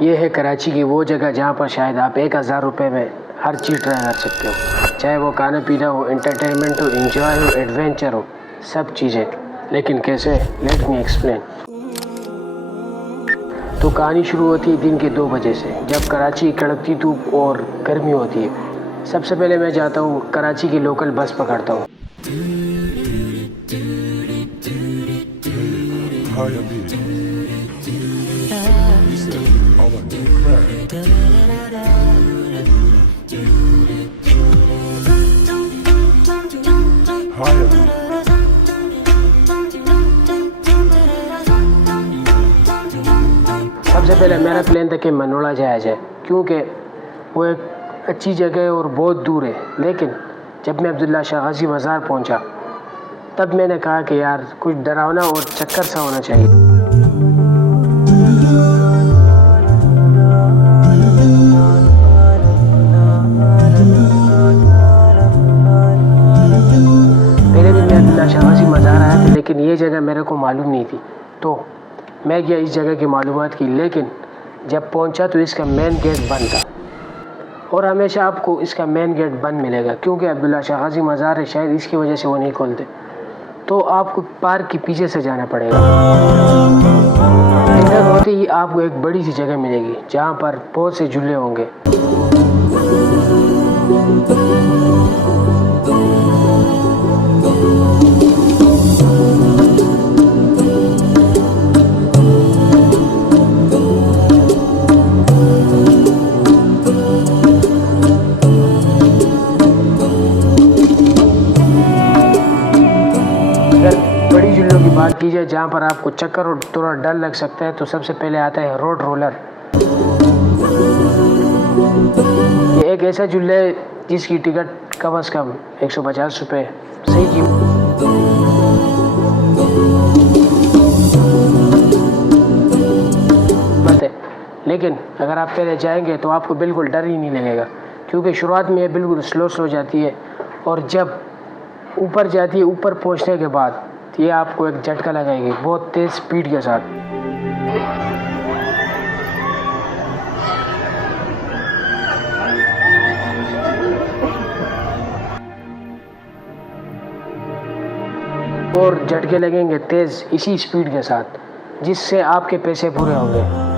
ये है कराची की वो जगह जहाँ पर शायद आप 1000 रुपये में हर चीज़ ट्राई कर सकते हो, चाहे वो खाना पीना हो, एंटरटेनमेंट हो, एंजॉय हो, एडवेंचर हो, सब चीज़ें। लेकिन कैसे? Let me explain. तो कहानी शुरू होती है दिन के 2 बजे से, जब कराची कड़कती धूप और गर्मी होती है। सबसे पहले मैं जाता हूँ कराची की लोकल बस पकड़ता हूँ। सबसे पहले मेरा प्लान था कि मनोड़ा जाया जाए, क्योंकि वो एक अच्छी जगह है और बहुत दूर है। लेकिन जब मैं अब्दुल्ला शाह गाजी बाज़ार पहुंचा, तब मैंने कहा कि यार कुछ डरावना और चक्कर सा होना चाहिए। पहले भी मैं अब्दुल्ला शाह गाजी बाज़ार आया था, लेकिन ये जगह मेरे को मालूम नहीं थी, तो मैं गया इस जगह की मालूमात की। लेकिन जब पहुंचा तो इसका मेन गेट बंद था, और हमेशा आपको इसका मेन गेट बंद मिलेगा, क्योंकि अब्दुल्ला शाह गाजी मज़ार है, शायद इसकी वजह से वो नहीं खोलते। तो आपको पार्क के पीछे से जाना पड़ेगा। इधर होते ही आपको एक बड़ी सी जगह मिलेगी जहाँ पर बहुत से झूले होंगे। बड़ी झूलों की बात की जाए जहाँ पर आपको चक्कर और थोड़ा डर लग सकता है, तो सबसे पहले आता है रोड रोलर। ये एक ऐसा झूला है जिसकी टिकट कम से कम 150 रुपये सही कीमत है। लेकिन अगर आप पहले जाएंगे तो आपको बिल्कुल डर ही नहीं लगेगा, क्योंकि शुरुआत में ये बिल्कुल स्लो जाती है, और जब ऊपर जाती है, ऊपर पहुंचने के बाद ये आपको एक झटका लगाएगी बहुत तेज़ स्पीड के साथ। और झटके लगेंगे तेज़ इसी स्पीड के साथ, जिससे आपके पैसे पूरे होंगे।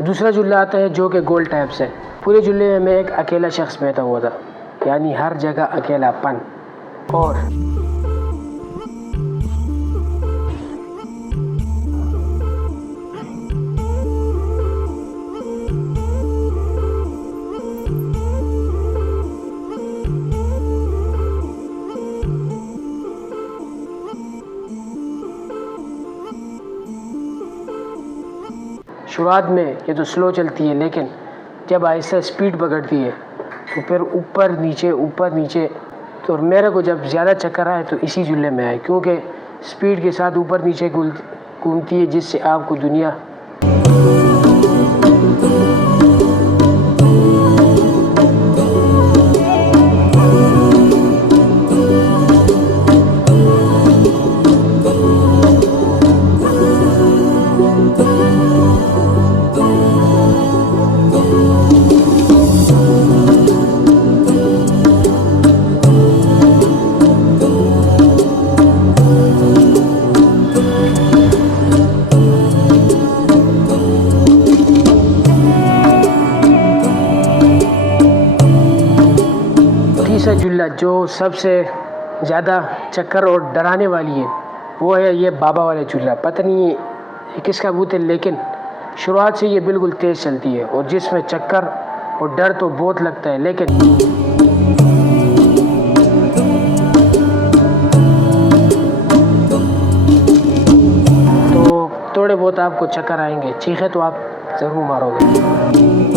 दूसरा झूला आता है जो कि गोल टाइप से। पूरे झूले में एक अकेला शख्स बैठा हुआ था, यानी हर जगह अकेलापन। और शुरुआत में ये तो स्लो चलती है, लेकिन जब आहिस्ता स्पीड पकड़ती है तो फिर ऊपर नीचे। तो मेरे को जब ज़्यादा चक्कर आए तो इसी झूले में आए, क्योंकि स्पीड के साथ ऊपर नीचे घूमती है, जिससे आपको दुनिया झूला जो सबसे ज़्यादा चक्कर और डराने वाली है वो है ये बाबा वाला झूला। पता नहीं ये किसका भूत है, लेकिन शुरुआत से ये बिल्कुल तेज़ चलती है, और जिसमें चक्कर और डर तो बहुत लगता है, लेकिन तो थोड़े बहुत आपको चक्कर आएंगे, चीखे तो आप ज़रूर मारोगे।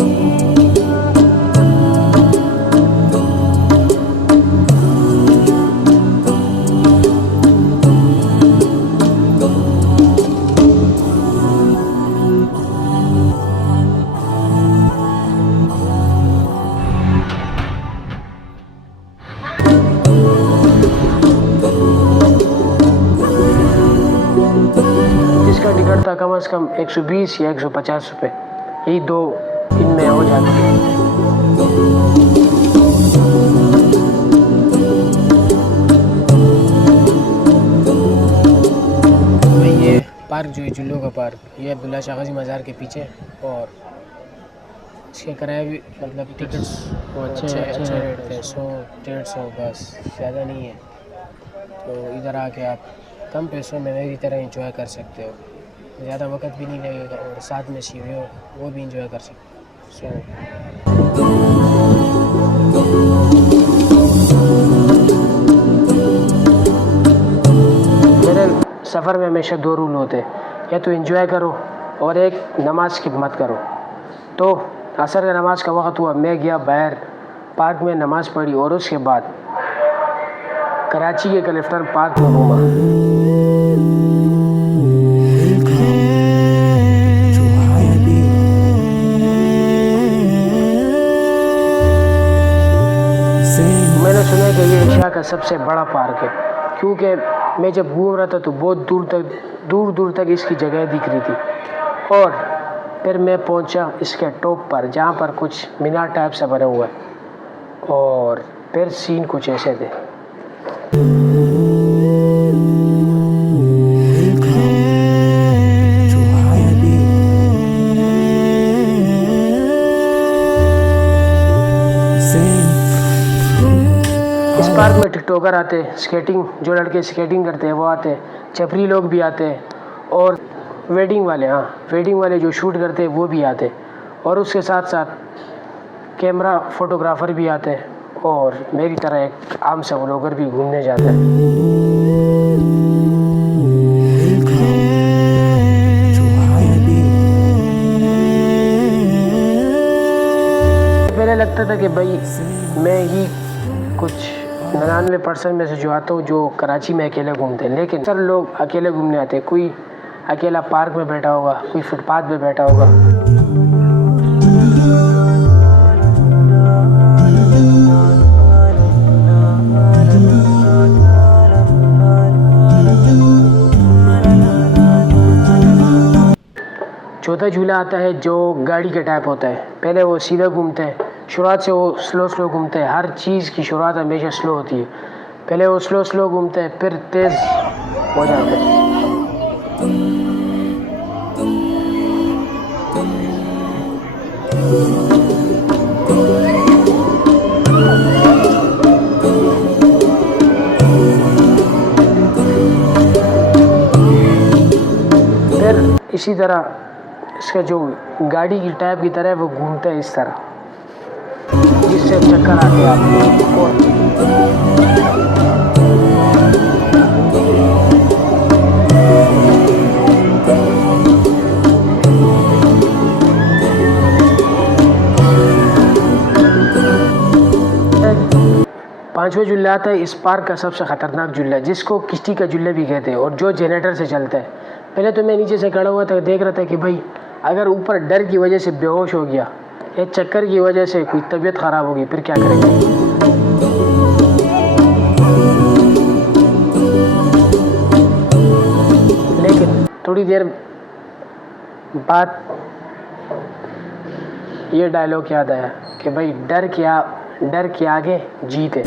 से कम 120 या 150 रुपये, यही 2 इनमें हो जाती है। ये पार्क जो है जुल्लों का पार्क, ये अब्दुल्ला शाह ग़ाज़ी मज़ार के पीछे, और इसके किराए भी मतलब टिकट्स अच्छे रेट थे, 100-150 बस, ज़्यादा नहीं है। तो इधर आके आप कम पैसों में मेरी तरह एंजॉय कर सकते हो, ज़्यादा वक्त भी नहीं लगेगा, और साथ में सीढ़ियों वो भी एंजॉय कर सकते हो। मेरे सफ़र में हमेशा 2 रूल होते हैं, या तो एंजॉय करो और एक नमाज स्किप मत करो। तो असर का नमाज का वक्त हुआ, मैं गया बाहर पार्क में नमाज़ पढ़ी, और उसके बाद कराची के क्लिफ्टन पार्क में घूमा। मैंने सुना कि ये एशिया का सबसे बड़ा पार्क है, क्योंकि मैं जब घूम रहा था तो बहुत दूर तक इसकी जगह दिख रही थी। और फिर मैं पहुंचा इसके टॉप पर, जहाँ पर कुछ मीनार टाइप से बना हुआ है, और फिर सीन कुछ ऐसे थे। इस पार्क में टिकटॉकर आते हैं, स्केटिंग जो लड़के स्केटिंग करते हैं वो आते हैं, छपरी लोग भी आते हैं, और वेडिंग वाले जो शूट करते हैं वो भी आते हैं, और उसके साथ साथ कैमरा फोटोग्राफर भी आते हैं, और मेरी तरह एक आम सा व्लॉगर भी घूमने जाते हैं। पहले लगता था कि भाई मैं ही कुछ 99% में से जो आता हूँ जो कराची में अकेले घूमते हैं, लेकिन सब लोग अकेले घूमने आते हैं। कोई अकेला पार्क में बैठा होगा, कोई फुटपाथ पे बैठा होगा। चौथा झूला आता है जो गाड़ी के टाइप होता है, पहले वो सीधा घूमते हैं, शुरुआत से वो स्लो घूमते हैं। हर चीज़ की शुरुआत हमेशा स्लो होती है, पहले वो स्लो घूमते हैं, फिर तेज़ हो जाते हैं। फिर इसी तरह इसका जो गाड़ी की टाइप की तरह वो घूमता है इस तरह, जिससे चक्कर आते हैं आपको। पांचवा जुल्ला आता है इस पार्क का सबसे ख़तरनाक जुल्ला, जिसको किश्ती का जुल्ला भी कहते हैं, और जो जनरेटर से चलता है। पहले तो मैं नीचे से खड़ा हुआ था, देख रहा था कि भाई अगर ऊपर डर की वजह से बेहोश हो गया या चक्कर की वजह से कोई तबीयत ख़राब होगी फिर क्या करेंगे। लेकिन थोड़ी देर बाद ये डायलॉग याद आया कि भाई डर के आगे जीत है।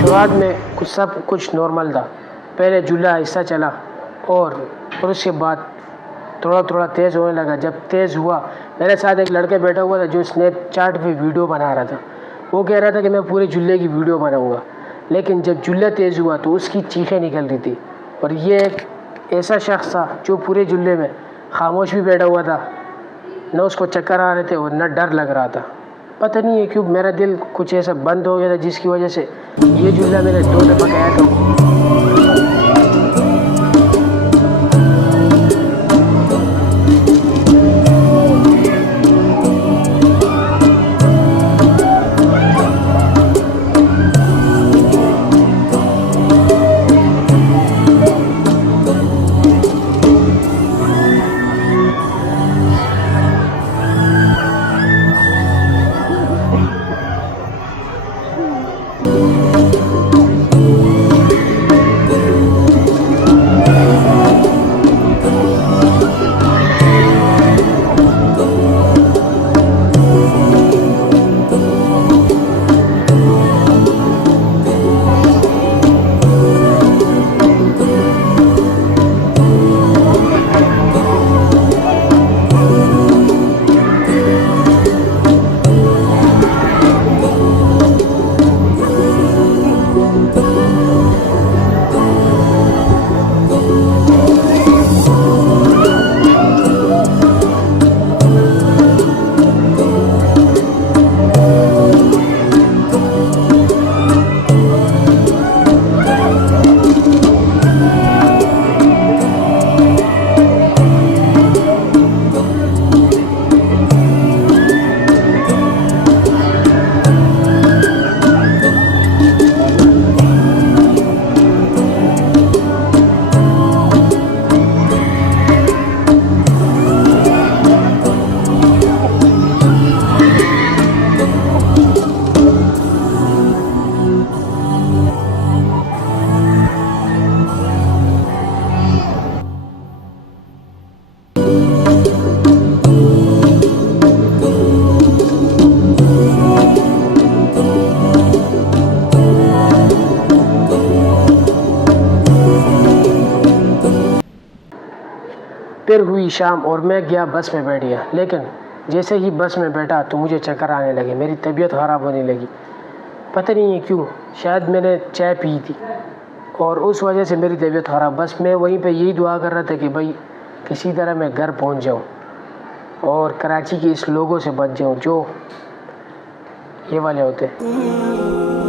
शुरुआत में सब कुछ नॉर्मल था, पहले झूला आहिस्ता चला और उसके बाद थोड़ा तेज़ होने लगा। जब तेज़ हुआ, मेरे साथ एक लड़का बैठा हुआ था जो स्नैपचैट पे वीडियो बना रहा था। वो कह रहा था कि मैं पूरे झूले की वीडियो बनाऊंगा, लेकिन जब झूला तेज़ हुआ तो उसकी चीखें निकल रही थी। और ये एक ऐसा शख्स था जो पूरे झूले में खामोश भी बैठा हुआ था, न उसको चक्कर आ रहे थे और न डर लग रहा था। पता नहीं है क्यों मेरा दिल कुछ ऐसा बंद हो गया था, जिसकी वजह से ये झूला मैंने 2 दफ़ा गया था। फिर हुई शाम और मैं गया बस में बैठ गया, लेकिन जैसे ही बस में बैठा तो मुझे चक्कर आने लगे, मेरी तबीयत ख़राब होने लगी। पता नहीं है क्यों, शायद मैंने चाय पी थी और उस वजह से मेरी तबीयत ख़राब। बस मैं वहीं पे यही दुआ कर रहा था कि भाई किसी तरह मैं घर पहुंच जाऊं और कराची के इस लोगों से बच जाऊं जो ये वाले होते हैं।